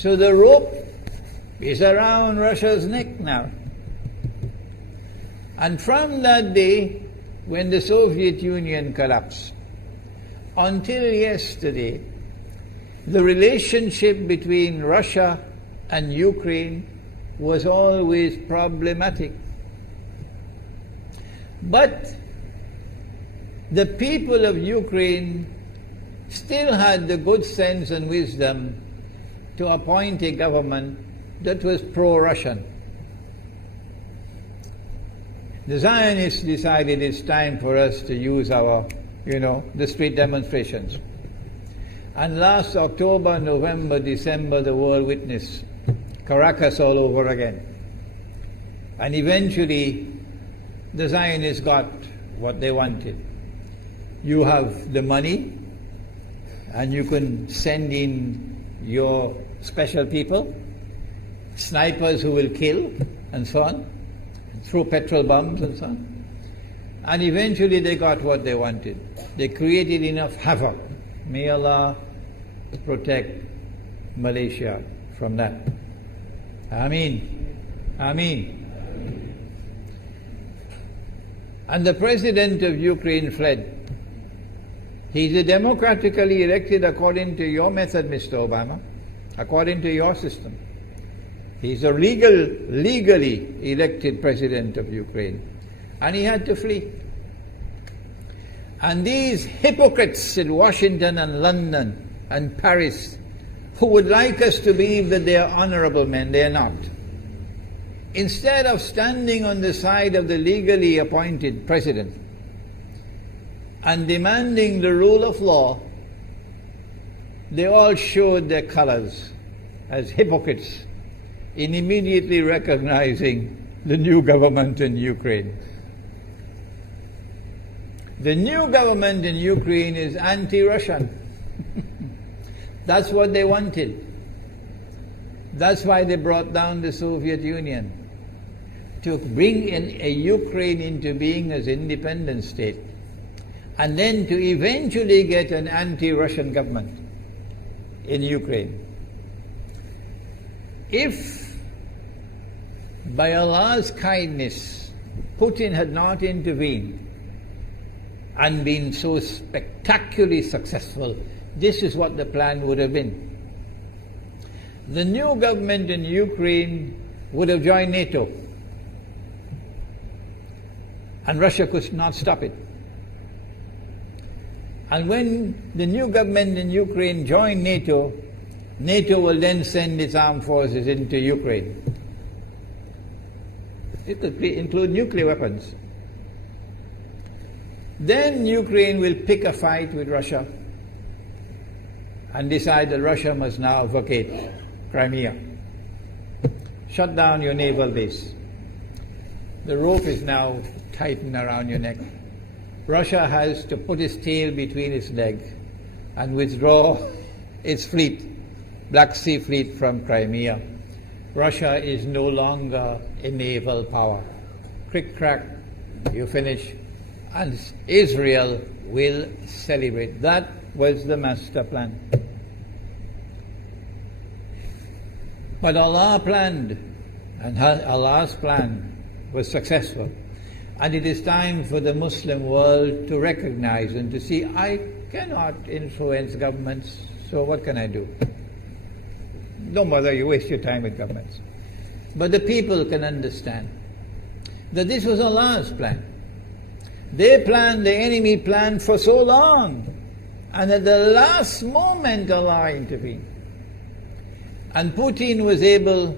So the rope is around Russia's neck now. And from that day, when the Soviet Union collapsed, until yesterday, the relationship between Russia and Ukraine was always problematic. But the people of Ukraine still had the good sense and wisdom to appoint a government that was pro-Russian. The Zionists decided it's time for us to use our, the street demonstrations. And last October, November, December, the world witnessed Caracas all over again. And eventually, the Zionists got what they wanted. You have the money, and you can send in your special people, snipers who will kill, and so on, throw petrol bombs and so on. And eventually they got what they wanted. They created enough havoc. May Allah protect Malaysia from that. Ameen. Ameen. And the president of Ukraine fled. He's a democratically elected according to your method, Mr. Obama, according to your system. He's a legally elected president of Ukraine. And he had to flee. And these hypocrites in Washington and London and Paris, who would like us to believe that they are honorable men, they are not. Instead of standing on the side of the legally appointed president and demanding the rule of law, they all showed their colors as hypocrites in immediately recognizing the new government in Ukraine. The new government in Ukraine is anti-Russian. That's what they wanted. That's why they brought down the Soviet Union, to bring in a Ukraine into being as independent state, and then to eventually get an anti-Russian government in Ukraine. If by Allah's kindness Putin had not intervened and been so spectacularly successful, this is what the plan would have been. The new government in Ukraine would have joined NATO, and Russia could not stop it. And when the new government in Ukraine joined NATO, NATO will then send its armed forces into Ukraine. It could include nuclear weapons. Then Ukraine will pick a fight with Russia and decide that Russia must now vacate Crimea. Shut down your naval base. The rope is now tightened around your neck. Russia has to put its tail between its legs and withdraw its fleet, Black Sea Fleet, from Crimea. Russia is no longer a naval power. Crick crack, you finish. And Israel will celebrate. That was the master plan. But Allah planned, and Allah's plan was successful. And it is time for the Muslim world to recognize and to see, I cannot influence governments, so what can I do? Don't bother, you waste your time with governments. But the people can understand that this was Allah's plan. They planned, the enemy planned for so long, and at the last moment Allah intervened. And Putin was able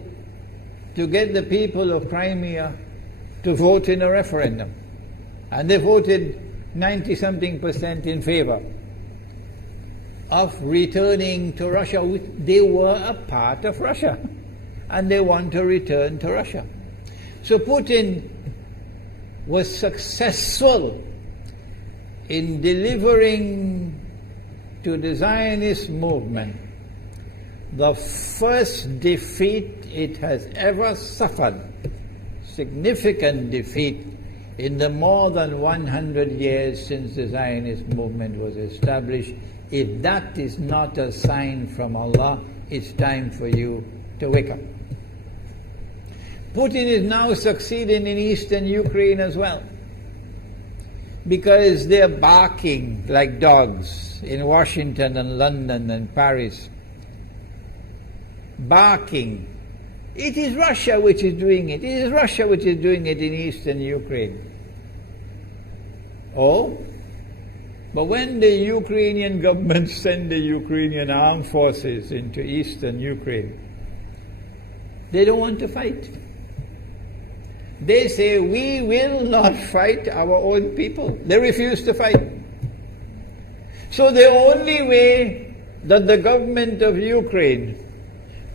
to get the people of Crimea to vote in a referendum. And they voted 90-something% in favor of returning to Russia. They were a part of Russia, and they want to return to Russia. So Putin was successful in delivering to the Zionist movement the first defeat it has ever suffered, significant defeat, in the more than 100 years since the Zionist movement was established. If that is not a sign from Allah, it's time for you to wake up. Putin is now succeeding in eastern Ukraine as well, because they're barking like dogs in Washington and London and Paris. Barking. It is Russia which is doing it. It is Russia which is doing it in eastern Ukraine. Oh? But when the Ukrainian government send the Ukrainian armed forces into eastern Ukraine, they don't want to fight. They say, we will not fight our own people. They refuse to fight. So the only way that the government of Ukraine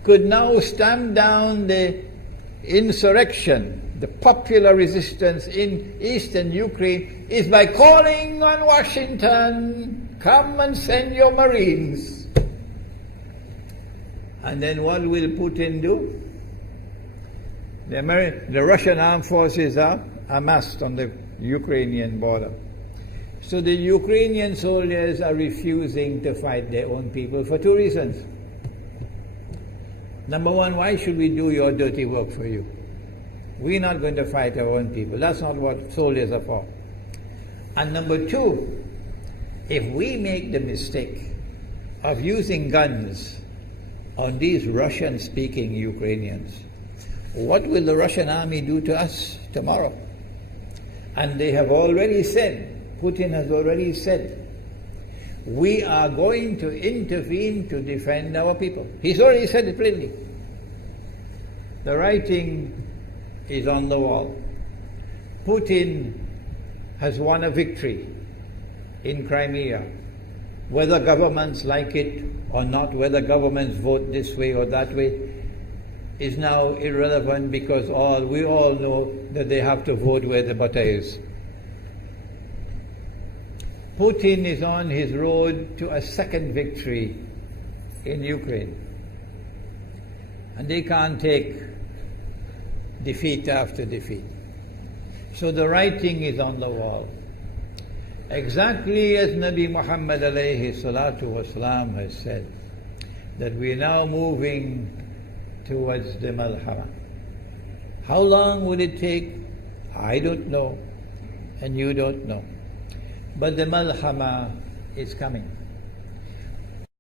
could now stamp down the insurrection, the popular resistance in eastern Ukraine, is by calling on Washington, come and send your Marines. And then what will Putin do? The Russian armed forces are amassed on the Ukrainian border. So the Ukrainian soldiers are refusing to fight their own people for two reasons. Number one, why should we do your dirty work for you? We're not going to fight our own people. That's not what soldiers are for. And number two, if we make the mistake of using guns on these Russian-speaking Ukrainians, what will the Russian army do to us tomorrow? And they have already said, Putin has already said, we are going to intervene to defend our people. He's already said it plainly. The writing is on the wall. Putin has won a victory in Crimea. Whether governments like it or not, whether governments vote this way or that way, is now irrelevant, because we all know that they have to vote where the butter is. Putin is on his road to a second victory in Ukraine. And they can't take defeat after defeat. So the writing is on the wall. Exactly as Nabi Muhammad alayhi salatu wasalam has said, that we are now moving towards the malhama. How long will it take? I don't know, and you don't know. But the malhama is coming.